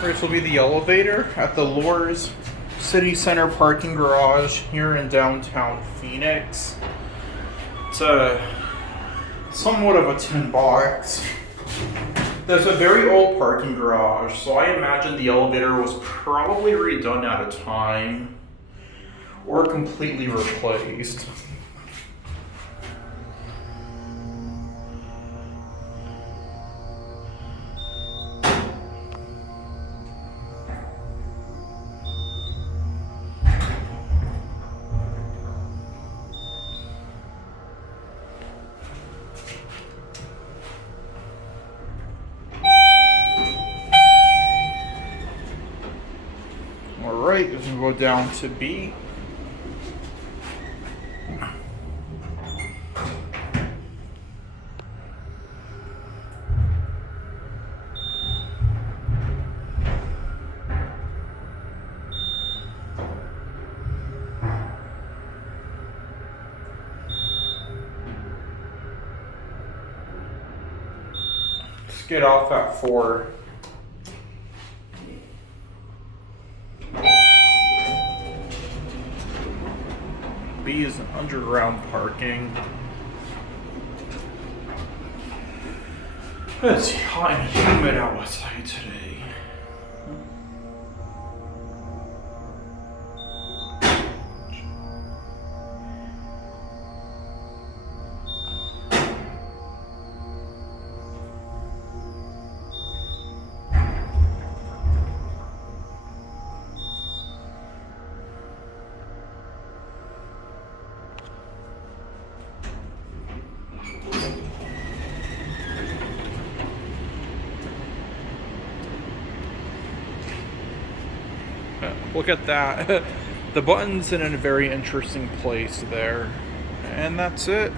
This will be the elevator at the Luhrs City Center parking garage here in downtown Phoenix. It's somewhat of a tin box. There's a very old parking garage, so I imagine the elevator was probably redone at a time or completely replaced. Alright, this will go down to B. Let's get off at 4. B is an underground parking. It's hot and humid outside today. Look at that. The button's in a very interesting place there. And that's it.